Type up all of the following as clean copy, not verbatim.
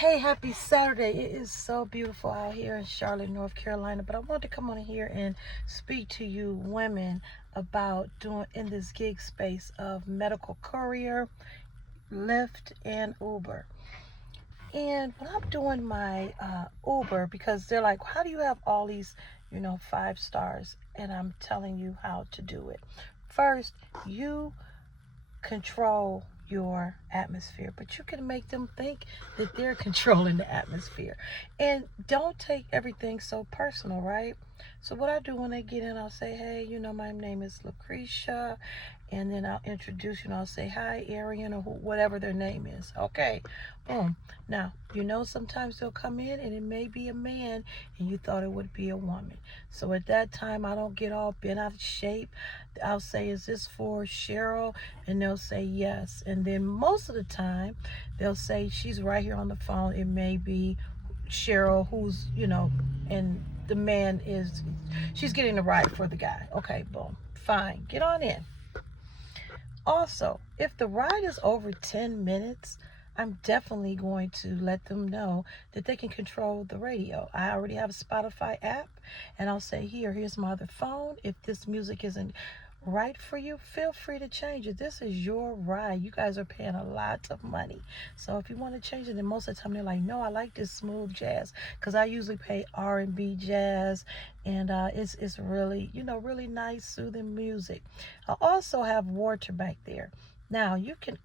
Hey, happy Saturday. It is so beautiful out here in Charlotte, North Carolina. But I wanted to come on here and speak to you women about doing in this gig space of medical courier, Lyft, and Uber. And when I'm doing my Uber, because they're like, how do you have all these, 5 stars? And I'm telling you how to do it. First, you control your atmosphere, but you can make them think that they're controlling the atmosphere. And don't take everything so personal, right? So what I do when they get in, I'll say, hey, my name is Lucretia, and then I'll introduce you, and I'll say, hi, Arian, or whatever their name is. Okay, boom. Now, sometimes they'll come in and it may be a man and you thought it would be a woman. So at that time, I don't get all bent out of shape. I'll say, is this for Cheryl? And they'll say yes. And then most of the time, they'll say, she's right here on the phone. It may be Cheryl, who's, and the man is, she's getting the ride for the guy. Okay, boom. Fine. Get on in. Also, if the ride is over 10 minutes, I'm definitely going to let them know that they can control the radio. I already have a Spotify app, and I'll say, here's my other phone. If this music isn't right for you, feel free to change it. This is your ride. You guys are paying a lot of money. So if you want to change it, then most of the time they're like, no, I like this smooth jazz, because I usually pay R&B jazz, and it's really, really nice, soothing music. I also have water back there. Now you can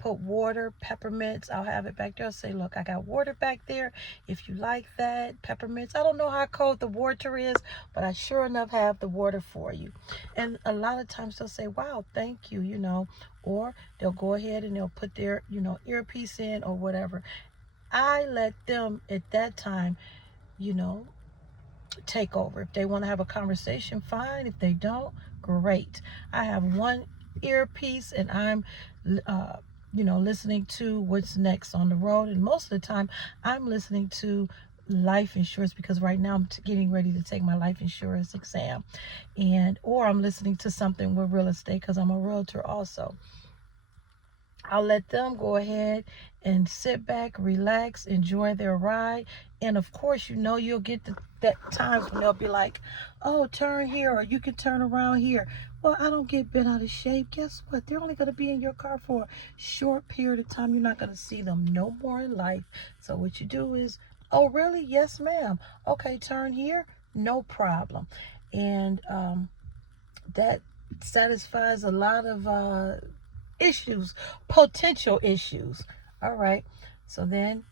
put water, peppermints. I'll have it back there. I'll say, look, I got water back there. If you like that, peppermints. I don't know how cold the water is, but I sure enough have the water for you. And a lot of times they'll say, wow, thank you, or they'll go ahead and they'll put their, earpiece in or whatever. I let them at that time, you know, take over. If they want to have a conversation, fine. If they don't, great. I have one earpiece and I'm listening to what's next on the road, and most of the time I'm listening to life insurance, because right now I'm getting ready to take my life insurance exam, and or I'm listening to something with real estate, because I'm a realtor also. I'll let them go ahead and sit back, relax, enjoy their ride. And of course, you'll get that times when they'll be like, oh, turn here, or you can turn around here. Well, I don't get bent out of shape. Guess what? They're only going to be in your car for a short period of time. You're not going to see them no more in life. So what you do is, oh, really? Yes, ma'am. Okay, turn here. No problem. And that satisfies a lot of issues, potential issues. All right. So then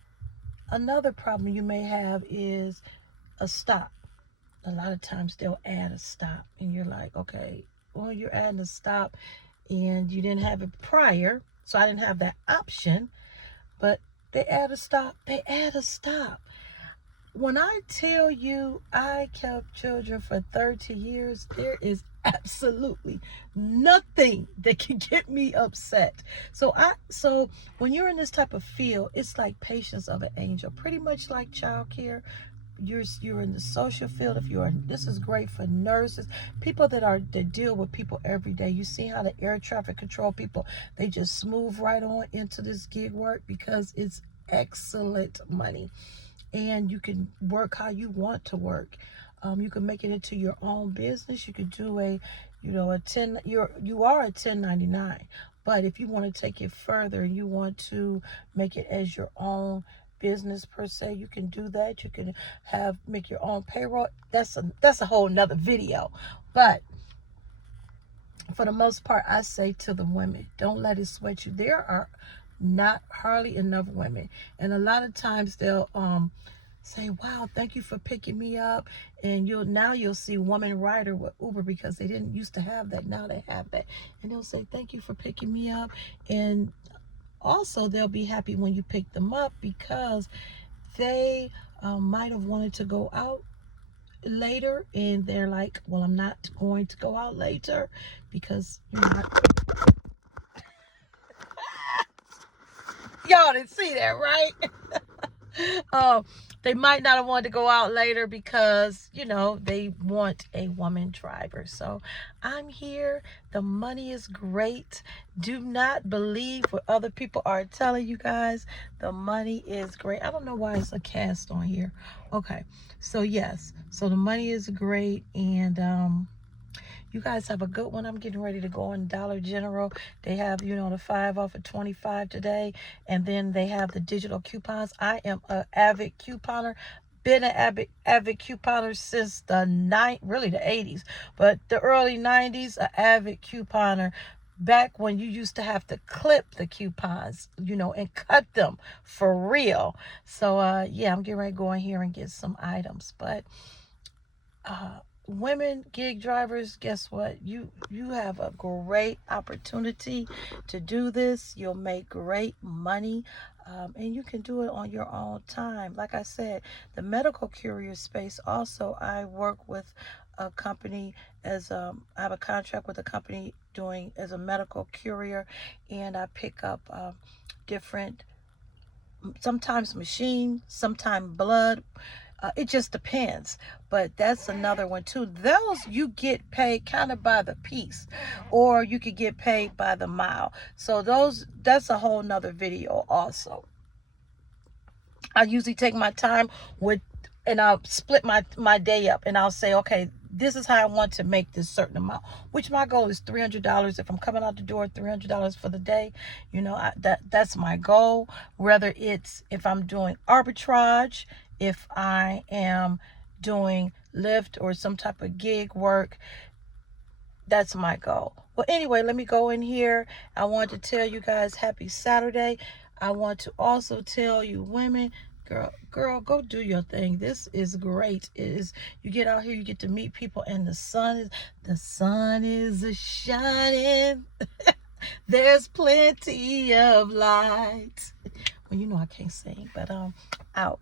another problem you may have is a stop. A lot of times they'll add a stop, and you're like, okay, well, you're adding a stop and you didn't have it prior. So I didn't have that option, but they add a stop. They add a stop. When I tell you I kept children for 30 years, there is absolutely nothing that can get me upset. So when you're in this type of field, it's like patience of an angel, pretty much like childcare. You're in the social field. This is great for nurses, people that deal with people every day. You see how the air traffic control people, they just smooth right on into this gig work because it's excellent money, and you can work how you want to work. You can make it into your own business. You could do you are a 1099, but if you want to take it further, you want to make it as your own business per se, you can do that. You can make your own payroll. That's a whole nother video. But for the most part, I say to the women, don't let it sweat you. There are not hardly enough women, and a lot of times they'll say, wow, thank you for picking me up. And you'll see woman rider with Uber, because they didn't used to have that. Now they have that, and they'll say, thank you for picking me up. And also they'll be happy when you pick them up, because they might have wanted to go out later, and they're like, well, I'm not going to go out later because y'all didn't see that, right? they might not have wanted to go out later because, you know, they want a woman driver. So I'm here. The money is great. Do not believe what other people are telling you guys. The money is great. I don't know why it's a cast on here. Okay. So yes. So the money is great. And you guys have a good one. I'm getting ready to go on Dollar General. They have, you know, the 5 off of 25 today. And then they have the digital coupons. I am an avid couponer. Been an avid couponer since really the 80s. But the early 90s, an avid couponer. Back when you used to have to clip the coupons, you know, and cut them for real. So, yeah, I'm getting ready to go in here and get some items. But women gig drivers, guess what, you have a great opportunity to do this. You'll make great money, and you can do it on your own time. Like I said, the medical courier space also, I work with a company as I have a contract with a company doing as a medical courier, and I pick up different, sometimes machine, sometimes blood. It just depends. But that's another one too. Those you get paid kind of by the piece, or you could get paid by the mile. So that's a whole nother video also. I usually take my time and I'll split my day up, and I'll say, okay, this is how I want to make this certain amount, which my goal is $300. If I'm coming out the door, $300 for the day, you know, that's my goal. Whether it's if I'm doing arbitrage, if I am doing Lyft or some type of gig work, that's my goal. Well, anyway, let me go in here. I want to tell you guys happy Saturday. I want to also tell you women, girl, go do your thing. This is great. It is, you get out here, you get to meet people, and the sun is a shining. There's plenty of light. Well, you know I can't sing, but out.